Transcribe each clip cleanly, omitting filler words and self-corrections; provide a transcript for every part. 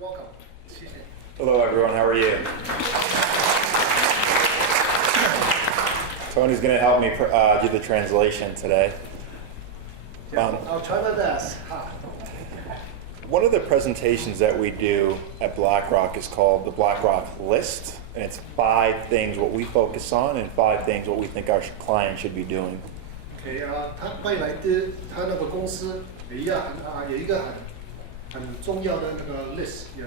Welcome. 谢谢。 Hello everyone, how are you? Tony's going to help me do the translation today. I'll try my best. One of the presentations that we do at BlackRock is called the BlackRock List, and it's 5 things what we focus on and 5 things what we think our clients should be doing. OK 他未来的他那个公司有一个很重要的那个 list， 有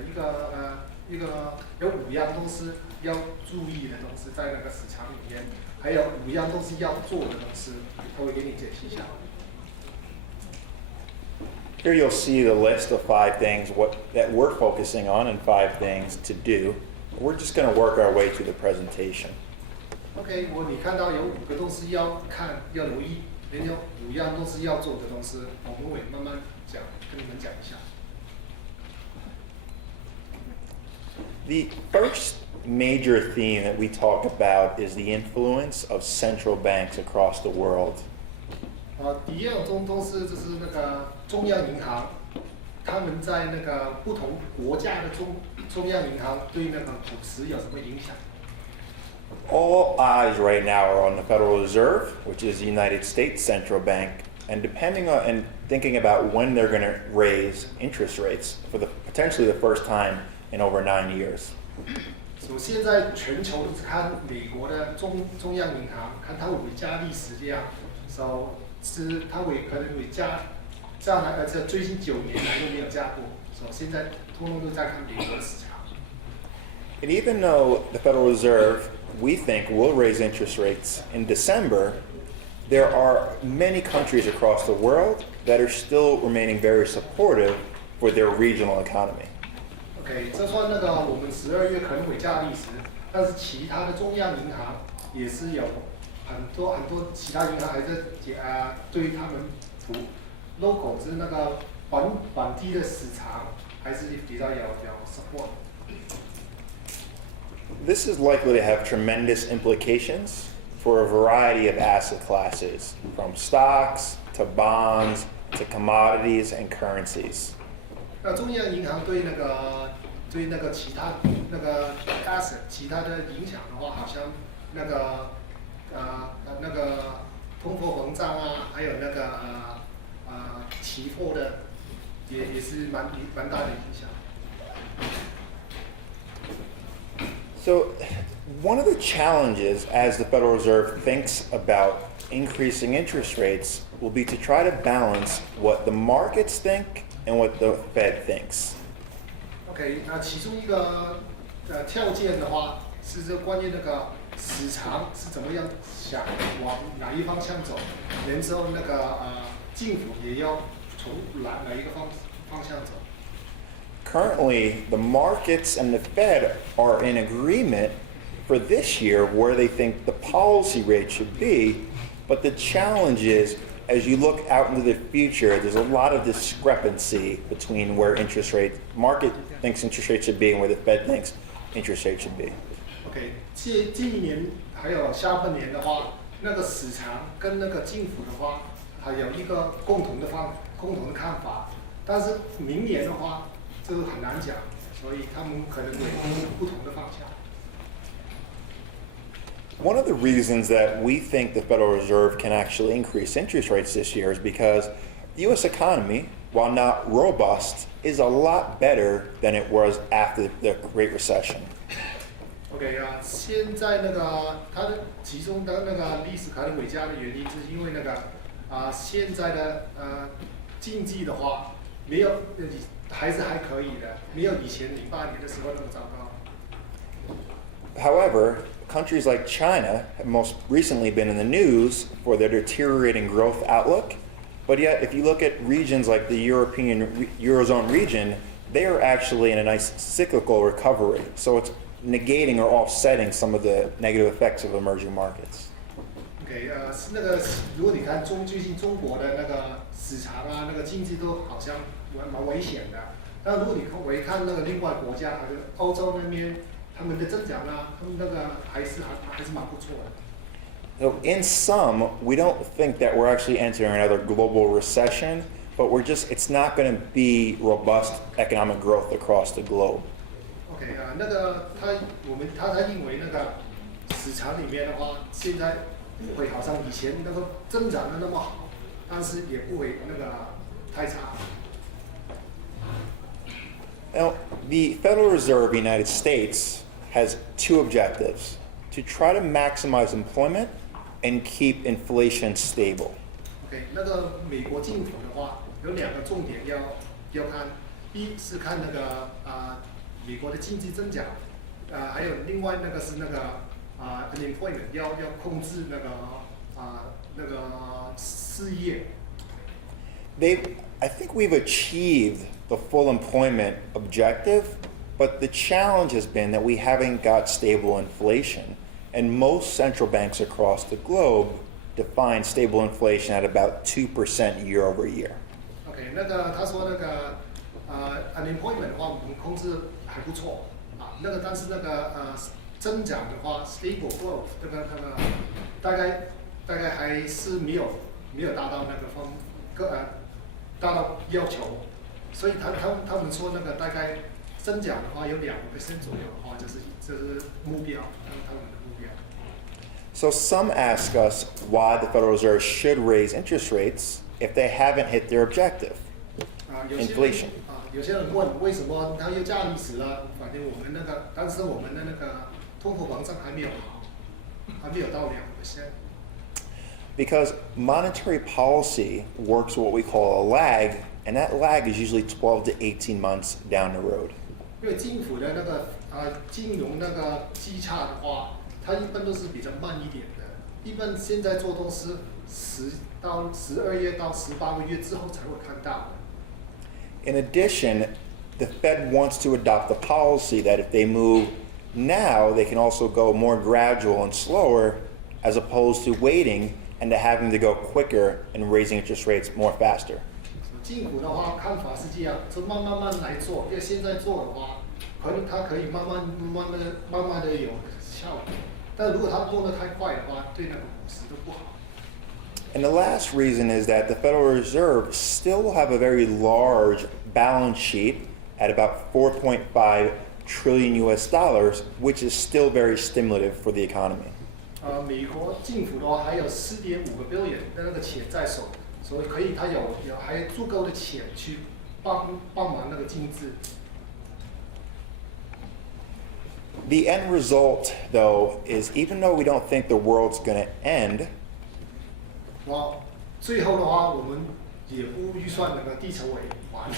5样东西要注意的东西在那个市场里面，还有5样东西要做的东西，他会给你解释一下。 Here you'll see the list of 5 things that we're focusing on and 5 things to do. We're just going to work our way through the presentation. OK， 你看到有5个东西要看，要留意，也有5样东西要做的东西，我们会慢慢讲，跟你们讲一下。 The first major theme that we talk about is the influence of central banks across the world. 第一样东西就是那个中央银行，他们在那个不同国家的中央银行对那个股市有什么影响？ All eyes right now are on the Federal Reserve, which is the United States Central Bank, and depending on and thinking about when they're going to raise interest rates for potentially the first time in over 9 years. 首先，在全球看美国的中央银行，看它会不会加利息这样，是它可能会加来，而且最近9年来都没有加过，现在通通都在看美国的市场。 And even though the Federal Reserve, we think, will raise interest rates in December, there are many countries across the world that are still remaining very supportive for their regional economy. OK， 就算那个我们12月可能会加利息，但是其他的中央银行也是有很多其他银行还在对他们local 就是那个本地的市场还是比较有 support。 This is likely to have tremendous implications for a variety of asset classes, from stocks to bonds to commodities and currencies. 那中央银行对那个其他那个 asset 其他的影响的话，好像那个通货膨胀啊，还有那个期货的也是蛮大的影响。 So, one of the challenges as the Federal Reserve thinks about increasing interest rates will be to try to balance what the markets think and what the Fed thinks. OK， 那其中一个条件的话，是关于那个市场是怎么样想往哪一方向走，然后那个政府也要从哪一个方向走。 Currently, the markets and the Fed are in agreement for this year where they think the policy rate should be, but the challenge is, as you look out into the future, there's a lot of discrepancy between where market thinks interest rates should be and where the Fed thinks interest rates should be. OK， 这一年还有下半年的话，那个市场跟那个政府的话，还有一个共同的看法，但是明年的话。 这个很难讲，所以他们可能会不同的方向。 One of the reasons that we think the Federal Reserve can actually increase interest rates this year is because the U.S. economy, while not robust, is a lot better than it was after the Great Recession. OK 现在那个它的其中的那个历史可能会加的原因，就是因为那个现在的经济的话，没有还可以的，没有以前08年的时候那么糟糕。 However, countries like China have most recently been in the news for their deteriorating growth outlook. But yet, if you look at regions like the Eurozone region, they are actually in a nice cyclical recovery. So it's negating or offsetting some of the negative effects of emerging markets. OK， 是那个如果你看最近中国的那个市场那个经济都好像蛮危险的。但如果你看那个另外国家，好像欧洲那边，他们的增长他们那个还是蛮不错的。 So in sum, we don't think that we're actually entering another global recession, but it's not going to be robust economic growth across the globe. OK 那个他认为那个市场里面的话，现在不会好像以前那个增长的那么好，但是也不会那个太差。Now, the Federal Reserve of the United States has two objectives: to try to maximize employment and keep inflation stable. OK， 那个美国政府的话有两个重点要看，一是看那个美国的经济增长，还有另外那个是那个unemployment 要控制那个失业。I think we've achieved the full employment objective, but the challenge has been that we haven't got stable inflation. And most central banks across the globe define stable inflation at about 2% year over year. OK， 那个他说那个unemployment 的话，我们控制还不错啊。那个但是那个增长的话 ，stable growth 那个大概还是没有达到那个达到要求，所以他们说那个大概增长的话有2%左右的话，这是目标，他们的目标。So some ask us why the Federal Reserve should raise interest rates if they haven't hit their objective, inflation. 有些人问为什么它又降利息了？反正但是我们的那个通货膨胀还没有到2%。Because monetary policy works what we call a lag, and that lag is usually 12 to 18 months down the road. 因为政府的那个金融那个稽查的话，它一般都是比较慢一点的，一般现在做都是12月到18个月之后才会看到。In addition, the Fed wants to adopt the policy that if they move now, they can also go more gradual and slower, as opposed to waiting and to having to go quicker and raising interest rates more faster. 政府的话看法是这样，就慢慢来做，因为现在做的话，可能它可以慢慢的有效果，但如果它做得太快的话，对那个股市都不好。And the last reason is that the Federal Reserve still will have a very large balance sheet at about 4.5 trillion US dollars, which is still very stimulative for the economy. 美国政府的话还有4.5个 billion 的那个钱在手，所以它还有足够的钱去帮忙那个经济。The end result, though, is even though we don't think the world's going to end, 最后的话，我们也不预算那个地球为完。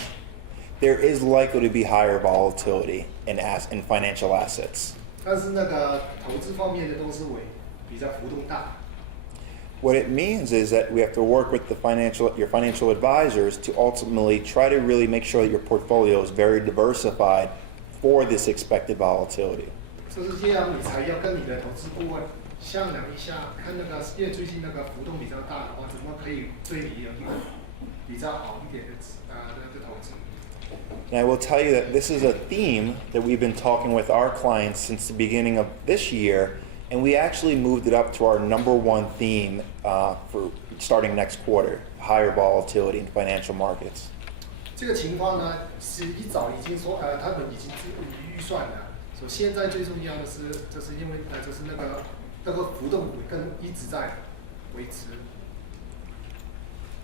there is likely to be higher volatility in financial assets. 但是那个投资方面的都是比较浮动大。What it means is that we have to work with your financial advisors to ultimately try to really make sure that your portfolio is very diversified for this expected volatility. 就是这样，你才要跟你的投资顾问商量一下，看那个因为最近那个浮动比较大的话，怎么可以对你有一个比较好一点的投资。And I will tell you that this is a theme that we've been talking with our clients since the beginning of this year, and we actually moved it up to our #1 theme for starting next quarter: higher volatility in financial markets. 这个情况呢，是一早已经说，他们已经预算了。所以现在最重要的是，就是因为就是那个浮动一直在维持。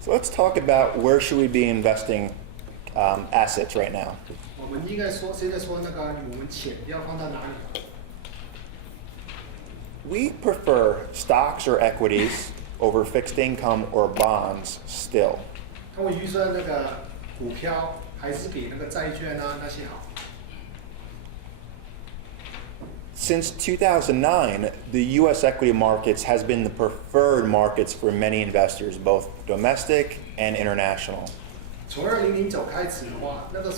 So let's talk about where should we be investing assets right now. 我们应该现在说那个我们钱要放到哪里？ We prefer stocks or equities over fixed income or bonds still. 他们预算那个股票还是比那个债券那些好。Since 2009, the U.S. equity markets has been the preferred markets for many investors, both domestic and international. 从2009开始的话，那个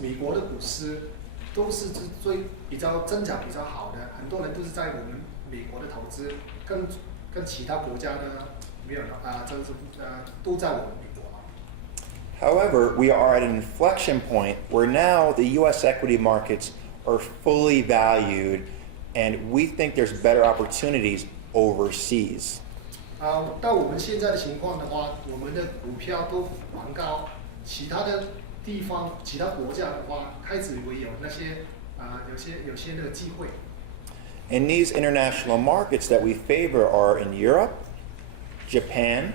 美国的股市都是比较增长比较好的，很多人都是在我们美国的投资，跟其他国家呢没有都在我们美国。However, we are at an inflection point where now the U.S. equity markets are fully valued, and we think there's better opportunities overseas. 到我们现在的情况的话，我们的股票都蛮高，其他的地方、其他国家的话，开始会有那些有些那个机会。And these international markets that we favor are in Europe, Japan,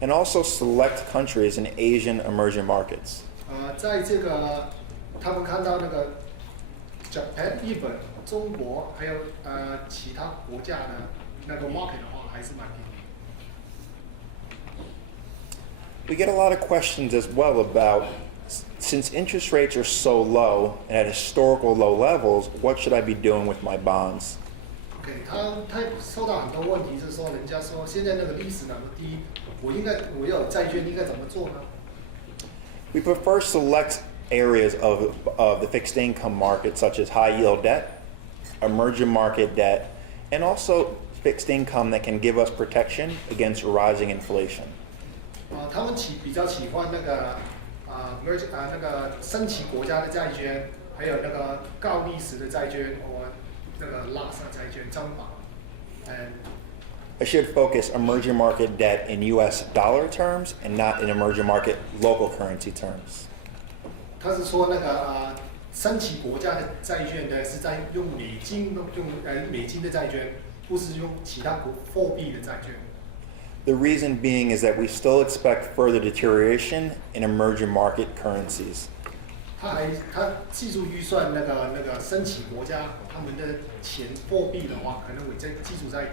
and also select countries in Asian emerging markets. 在这个他们看到那个 Japan、日本、中国还有其他国家的那个 market 的话，还是蛮便宜。We get a lot of questions as well about, since interest rates are so low and at historical low levels, what should I be doing with my bonds? OK， 他收到很多问题，是说人家说现在那个利息那么低，我要有债券应该怎么做呢？ We prefer select areas of the fixed income market, such as high yield debt, emerging market debt, and also fixed income that can give us protection against rising inflation. 他们比较喜欢那个那个升级国家的债券，还有那个高利息的债券或那个拉萨债券增长。I should focus emerging market debt in U.S. dollar terms and not in emerging market local currency terms. 他是说那个升级国家的债券呢，是在用美金的债券，不是用其他货币的债券。The reason being is that we still expect further deterioration in emerging market currencies. 他记住预算那个升级国家他们的钱货币的话，可能会记住在。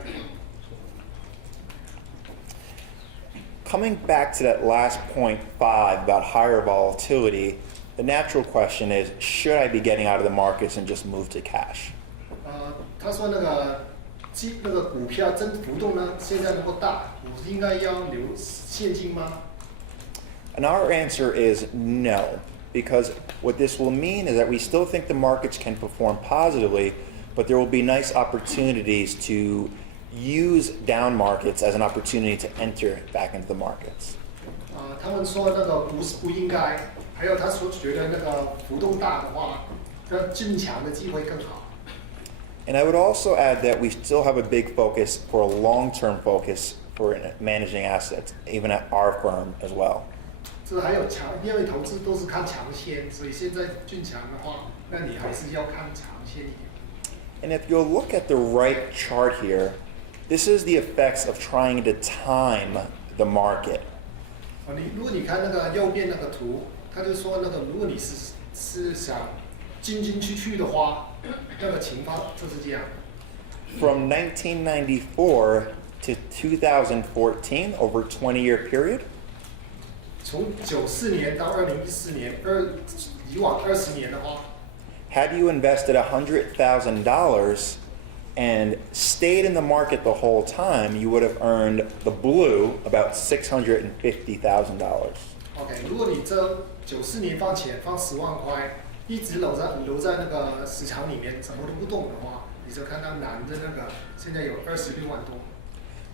Coming back to that last point 5 about higher volatility, the natural question is, should I be getting out of the markets and just move to cash? 他说那个股票浮动呢，现在那么大，我应该要留现金吗？ And our answer is no, because what this will mean is that we still think the markets can perform positively, but there will be nice opportunities to use down markets as an opportunity to enter back into the markets. 他们说那个不应该，还有他所觉得那个浮动大的话，那进强的机会更好。 And I would also add that we still have a big focus for a long-term focus for managing assets, even at our firm as well. 这还有因为投资都是看长线，所以现在进强的话，那你还是要看长线一点。 And if you'll look at the right chart here, this is the effects of trying to time the market. 如果你看那个右边那个图，他就说那个如果你是想进去的话，那个情况就是这样。 From 1994 to 2014, over a 20-year period, 从94年到2014年，以往20年的话， had you invested $100,000 and stayed in the market the whole time, you would have earned the blue about $650,000. OK， 如果你这94年放钱放10万块，一直留在那个市场里面，什么都不动的话，你就看到蓝的那个现在有26万多。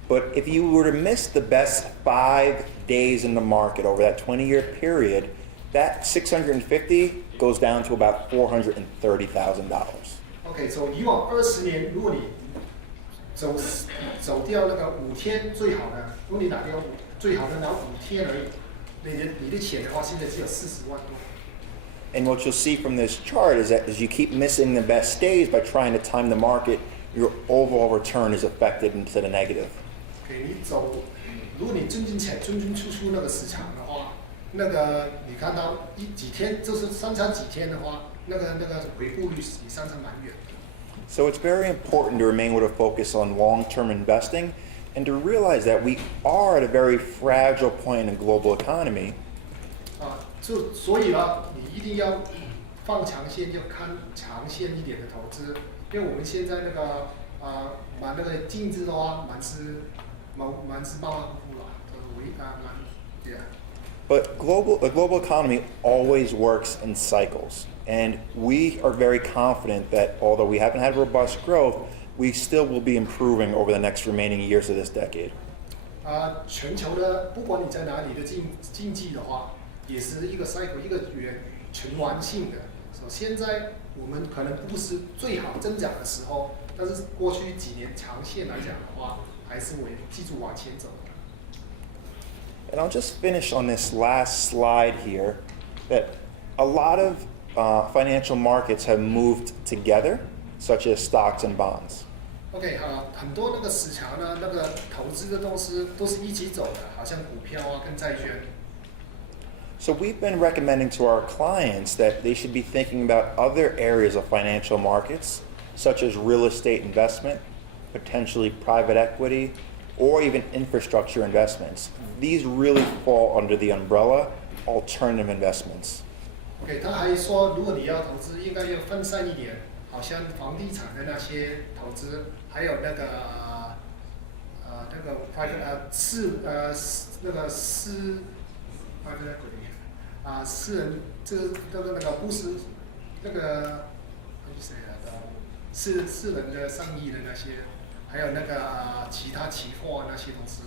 But if you were to miss the best 5 days in the market over that 20-year period, that $650,000 goes down to about $430,000. OK， 所以以往20年，如果你走掉那个5天最好的，如果你打掉最好的拿5天而已，你的钱的话，现在只有40万多。 And what you'll see from this chart is that as you keep missing the best days by trying to time the market, your overall return is affected into the negative. OK， 如果你进出那个市场的话，那个你看到几天就是相差几天的话，那个回复率比相差蛮远的。 So it's very important to remain with a focus on long-term investing and to realize that we are at a very fragile point in the global economy. 所以呢，你一定要放长线，要看长线一点的投资，因为我们现在那个买那个净值的话，蛮是马马虎虎啦，yeah. But the global economy always works in cycles. And we are very confident that although we haven't had robust growth, we still will be improving over the next remaining years of this decade. 全球的不管你在哪里的经济的话，也是一个 cycle， 一个循环性的。现在我们可能不是最好增长的时候，但是过去几年长线来讲的话，还是会继续往前走的。And I'll just finish on this last slide here, that a lot of financial markets have moved together, such as stocks and bonds. OK 好，很多那个市场呢，那个投资的东西都是一起走的，好像股票啊跟债券。So we've been recommending to our clients that they should be thinking about other areas of financial markets, such as real estate investment, potentially private equity, or even infrastructure investments. These really fall under the umbrella alternative investments. OK， 他还说，如果你要投资，应该要分散一点，好像房地产的那些投资，还有那个private 私人那个不是那个谁来的私人的生意的那些，还有那个其他期货那些东西。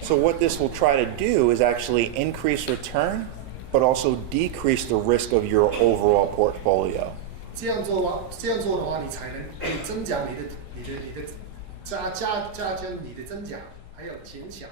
So what this will try to do is actually increase return, but also decrease the risk of your overall portfolio. 这样做的话，你才能可以增加你的加你的增长，还有减小。